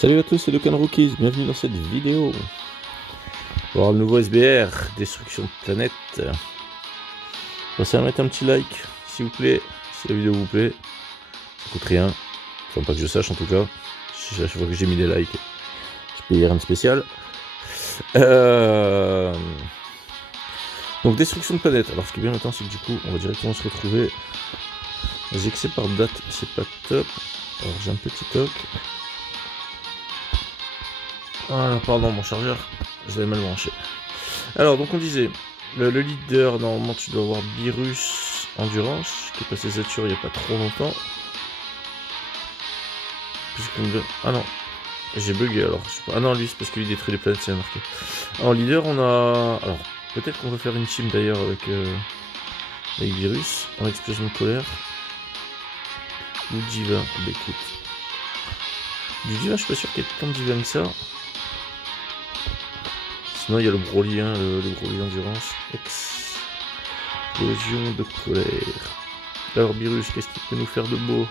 Salut à tous, c'est Dokkan Rookies, bienvenue dans cette vidéo. On va voir le nouveau SBR, Destruction de Planète. Pensez à mettre un petit like, s'il vous plaît, si la vidéo vous plaît. Ça coûte rien, enfin pas que je sache en tout cas. Si à chaque fois que j'ai mis des likes, je paye rien de spécial. Donc Destruction de Planète. Alors ce qui est bien maintenant, c'est que du coup, on va directement se retrouver. Les excès par date, c'est pas top. Alors j'ai un petit toc. Voilà, pardon, mon chargeur, je l'avais mal branché. Alors, donc on disait, le leader, normalement, tu dois avoir Beerus Endurance, qui est passé Zature il n'y a pas trop longtemps. Ah non, j'ai bugué alors. Ah non, lui, c'est parce qu'il détruit les planètes, c'est marqué. En leader, on a... Alors, peut-être qu'on va faire une team d'ailleurs avec Beerus, en explosion de colère. Ou Diva, bah écoute. Du Diva, je suis pas sûr qu'il y ait tant de Diva que ça. Sinon, il y a le Broly, hein, le Broly Endurance. Explosion de colère. Alors, Beerus, qu'est-ce qu'il peut nous faire de beau?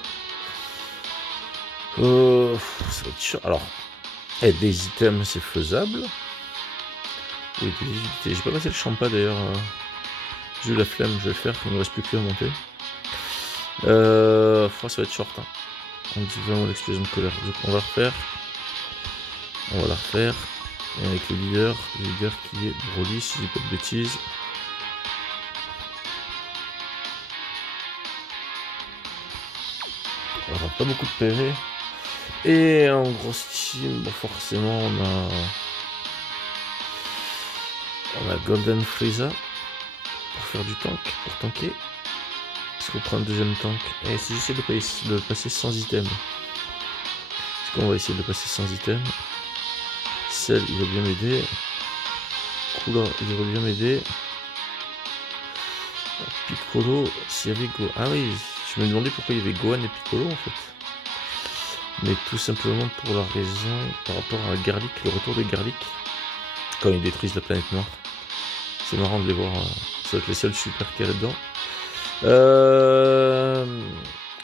Ça va être chiant. Alors, des items, c'est faisable. Oui, des unités. J'ai pas passé le champa d'ailleurs. J'ai eu la flemme, je vais le faire. Il ne me reste plus que à monter. Ça va être short. Hein. On dit vraiment l'explosion de colère. Donc, on va le refaire. On va la refaire. Et avec le leader qui est Broly, si je dis pas de bêtises. On aura pas beaucoup de PV. Et en grosse team, bon, forcément, on a Golden Frieza pour faire du tank, pour tanker. Est-ce qu'on prend un deuxième tank? Et si j'essaie de passer sans item, est-ce qu'on va essayer de passer sans item? Cell, il va bien m'aider. Kula, il va bien m'aider. Piccolo, s'il y avait Gohan. Ah oui, je me demandais pourquoi il y avait Gohan et Piccolo en fait. Mais tout simplement pour la raison par rapport à Garlic, le retour de Garlic quand ils détruisent la planète noire. C'est marrant de les voir, ça va être les seuls super carrés dedans. Je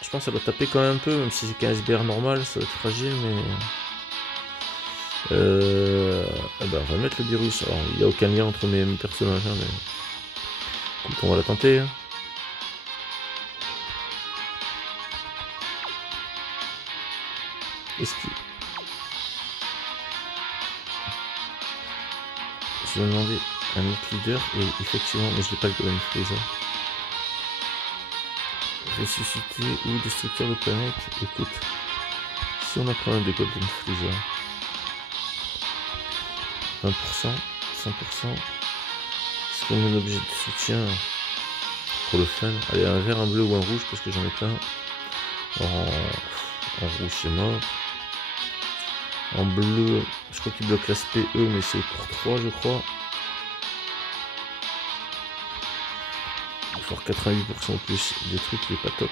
pense que ça doit taper quand même un peu, même si c'est qu'un SBR normal, ça va être fragile, mais... on va mettre le virus. Alors, il n'y a aucun lien entre mes personnages, hein, mais... Écoute, on va la tenter. Hein. Est-ce que... Je vais demander un autre leader, et effectivement, mais je n'ai pas le Golden Frieza. Ressusciter ou destructeur de planète. Écoute, si on apprend un des Golden Frieza, 20%, 100%, est-ce qu'on a un objet de soutien pour le fun? Allez, un vert, un bleu ou un rouge, parce que j'en ai plein. En rouge, c'est mort. En bleu, je crois qu'il bloque l'aspect E, mais c'est pour 3, je crois. Il faut 88% en plus des trucs, il est pas top.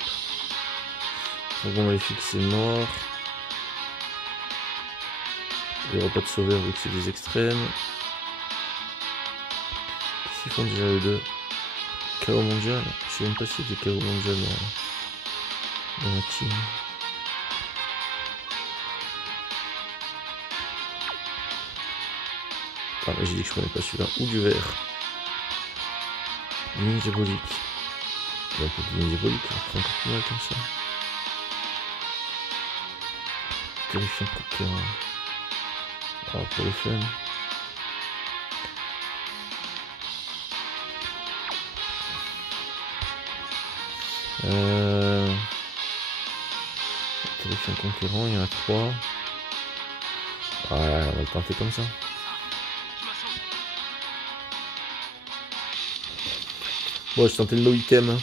Dragon maléfique, c'est mort. Il n'y aura pas de sauveur vu que c'est des extrêmes. Qu'est-ce qu'ils font déjà les deux? KO mondial? Je sais même pas s'il y a des KO mondial dans la team. Ah, j'ai dit que je prenais pas celui-là. Ou du vert. Ninja Bolique. Il y a un peu de Ninja Bolique, on prend encore plus mal comme ça. Terrifiant conquérant. Alors pour le fun. Terrifiant conquérant, il y en a 3. Ouais, on va le tenter comme ça. Bon, je tentais le low item. Hein.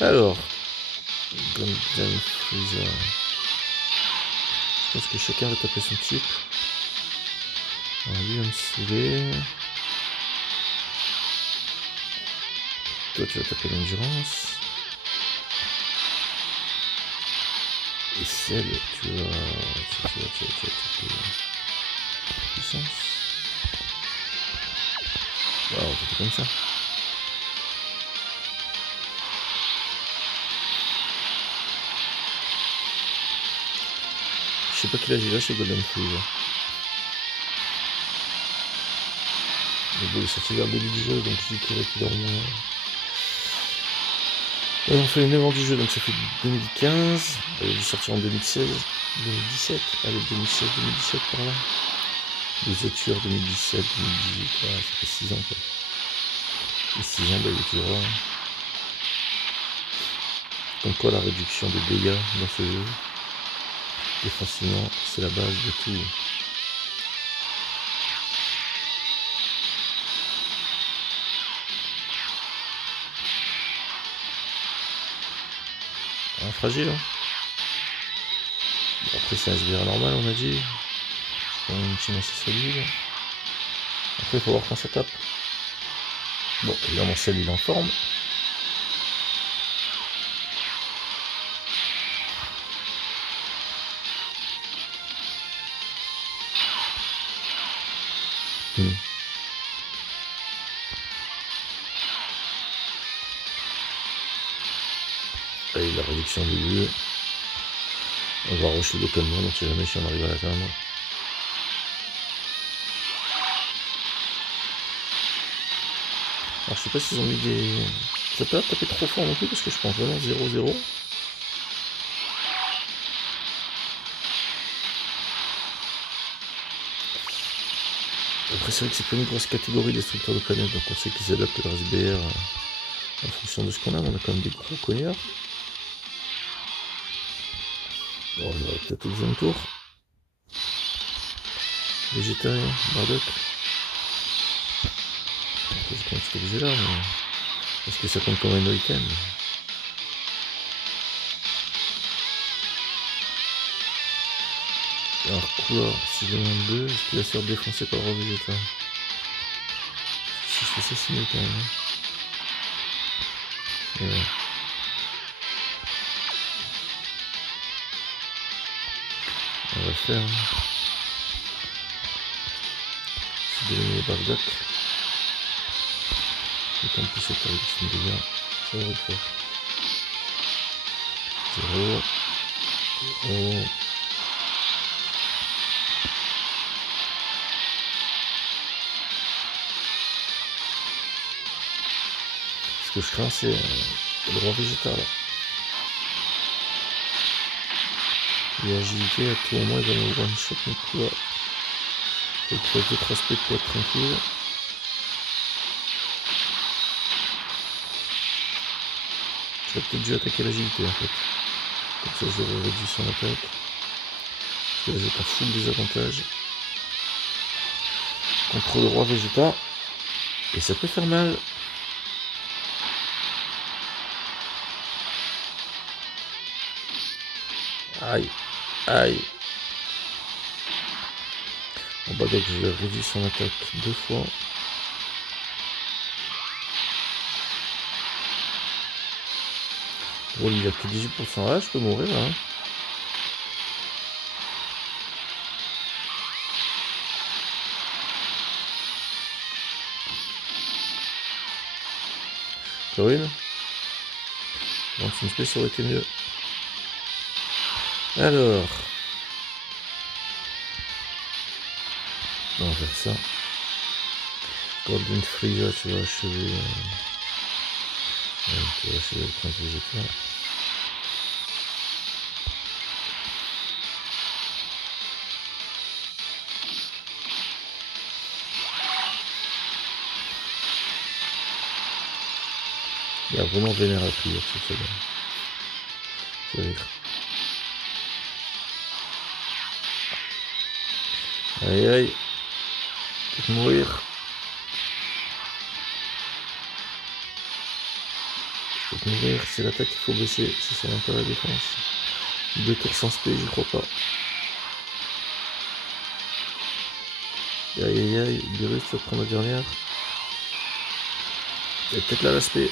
Alors, Golden Frieza. Je pense que chacun va taper son type. Alors lui va me saouler. Toi tu vas taper l'endurance. Et celle, tu vas taper Voilà, on fait comme ça. Je sais pas quel âge il a chez Golden Freeze. Mais bon, il est sorti vers le début du jeu, donc je dirais qu'il a au moins... Et on fait les 9 ans du jeu, donc ça fait 2015. Il est sorti en 2016, 2017. Allez, 2016, 2017 par là. Les Outures 2017, 2018, voilà, ça fait 6 ans quoi. Et 6 ans, bah, il est toujours là. Comme quoi la réduction des dégâts dans ce jeu est fascinant, c'est la base de tout. Ah, fragile hein. Après c'est un SBR normal on a dit. C'est une team assez solide. Après il faut voir quand ça tape. Bon évidemment celle il est en forme. Et la réduction du lieu. On va rusher le camion, donc si jamais si on arrive à l'atteindre. Alors je sais pas s'ils ont mis des... Ça peut pas taper trop fort non plus parce que je pense vraiment 0-0. Après c'est vrai que c'est pas une grosse catégorie destructeurs de planètes, donc on sait qu'ils adaptent leur SBR en fonction de ce qu'on a, mais on a quand même des gros cognards. Bon, on va peut-être au deuxième tour. Végétarien, Bardock. Je compte cet objet là, mais... Est-ce que ça compte comme un item? Alors couleur, si je demande 2, est-ce qu'il va se faire défoncer par le roi végétal? Si je fais ça, c'est mieux quand même. Et ouais. On va faire... C'est d'éliminer Bardock. Et en plus cette réduction de dégâts, ça va le faire. 0. Oh. Ce que je crains c'est le roi végétal. Et agilité, à tout moment il va me one shot mes coups là. Faut que je fasse 2-3 speeds pour être tranquille. J'aurais peut-être dû attaquer l'agilité en fait. Comme ça j'aurais réduit son attaque. Parce que là j'ai pas full des avantages. Contre le roi végétal. Et ça peut faire mal. Aïe. Aïe. Bon bah donc je vais réduire son attaque 2 fois. Bon il a que 18%. Ah je peux mourir là. Hein. Corinne. Donc une espèce aurait été mieux. Alors. On va faire ça. Golden Freezer, tu vas achever. Tu vas achever le prince végétal. Il y a vraiment vénère à prière sur ce gars. C'est vrai. Aïe aïe. Peut-être mourir. Peut-être mourir. C'est l'attaque qu'il faut baisser. Si ça n'a pas la défense. 2 tours sans spé, j'y crois pas. Aïe aïe aïe. Virus, tu vas prendre la dernière. Et peut-être là l'aspect.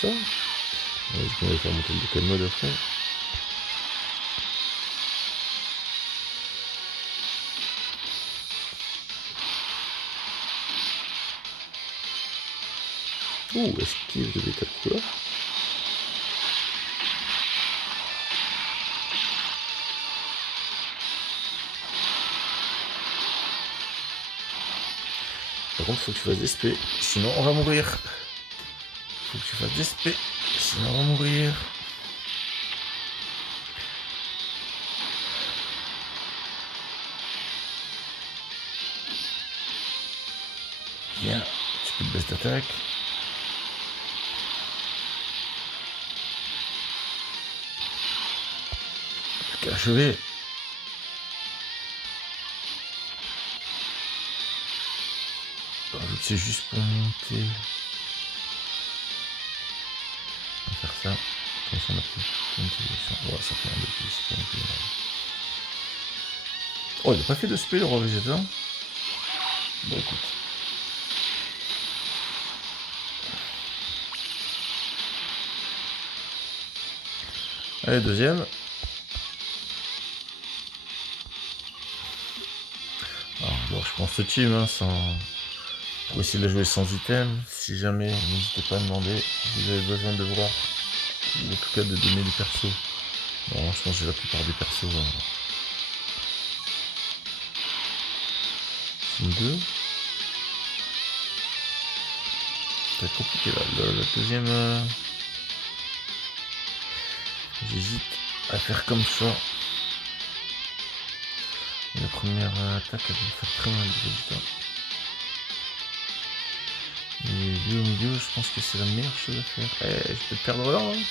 ça. Je vais faire monter le local mode après. Ouh, esquive de bêta de couleur. Par contre, faut que tu fasses des SP, sinon on va mourir. Faut que tu fasses des SP, sinon on va mourir. Bien, tu peux te baisser d'attaque. Plus qu'à achever. Vu que c'est juste pour monter. On va faire ça. Comme ça on a plus de ouais, ça fait un peu plus. Oh, il a pas fait de spé le roi végétal. Bon écoute. Allez, deuxième. Alors, bon, je prends ce team hein, pour essayer de la jouer sans item. Si jamais, n'hésitez pas à demander si vous avez besoin de voir. Ou en tout cas de donner des persos. Bon, je pense que j'ai la plupart des persos. Sont deux. Ça va être compliqué là. La deuxième. J'hésite à faire comme ça. La première attaque elle va me faire très mal de résultat. Et lui au milieu, je pense que c'est la meilleure chose à faire. Eh, je peux te perdre là. Hein.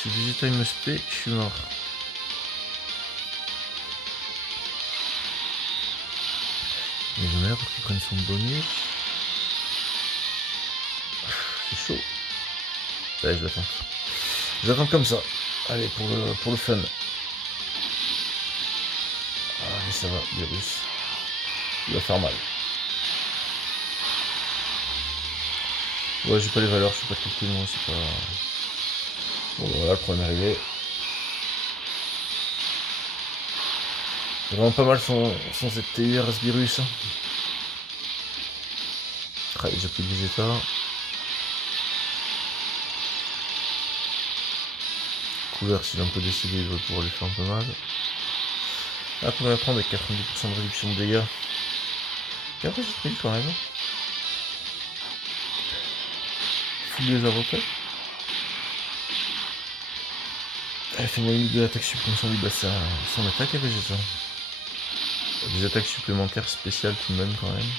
Si Vegeta il me spé, je suis mort. Et je mets là pour qu'il prenne son bonus. C'est chaud. Allez, je l'attends. Je l'attends comme ça. Allez, pour le fun. Ah, mais ça va, virus. Il va faire mal. Ouais, j'ai pas les valeurs, je suis pas calculé moi, c'est pas... Bon, voilà, le premier arrivé. C'est vraiment pas mal son ZTUR Asvirus. Ah, il a déjà pris le Vegeta. Couvert, s'il est un peu décidé, il va pouvoir lui faire un peu mal. Là, on va prendre avec 90% de réduction de dégâts. Et après, c'est pris quand même. Full les avantages. Elle fait moins de l'attaque supplémentaire, bah c'est son attaque à Vegeta. Des attaques supplémentaires spéciales tout de même quand même.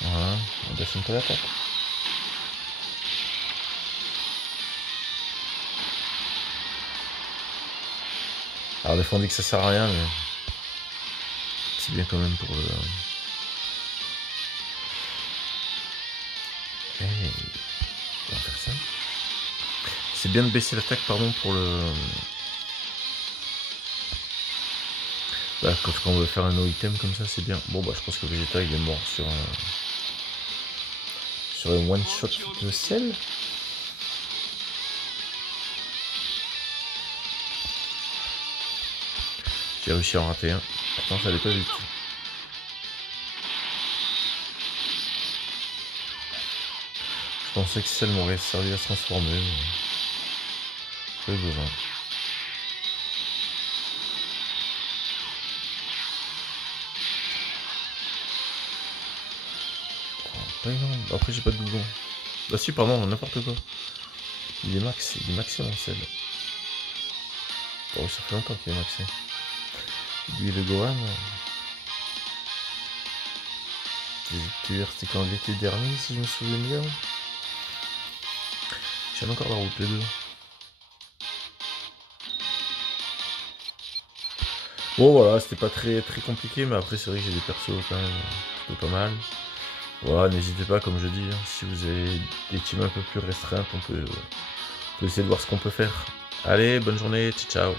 Voilà, on baisse un peu l'attaque. Alors des fois on dit que ça sert à rien mais c'est bien quand même pour le... Hey. On va faire ça. C'est bien de baisser l'attaque pardon pour le... Bah, quand on veut faire un no item comme ça c'est bien. Bon bah je pense que Vegeta il est mort sur un one shot de sel. J'ai réussi à en rater un. Pourtant ça allait pas vite. Je pensais que celle m'aurait servi à se transformer. Mais... pas eu besoin. Pas énorme. Après j'ai pas de doublon. Bah si pardon, n'importe quoi. Il est maxé mon sel. Oh ça fait longtemps qu'il est maxé. Lui le Gohan. C'était quand l'été dernier si je me souviens bien. J'ai encore la route les deux. Bon voilà, c'était pas très compliqué, mais après c'est vrai que j'ai des persos quand même plutôt pas mal. Voilà, n'hésitez pas, comme je dis, hein, si vous avez des teams un peu plus restreintes, on peut essayer de voir ce qu'on peut faire. Allez, bonne journée, ciao ciao.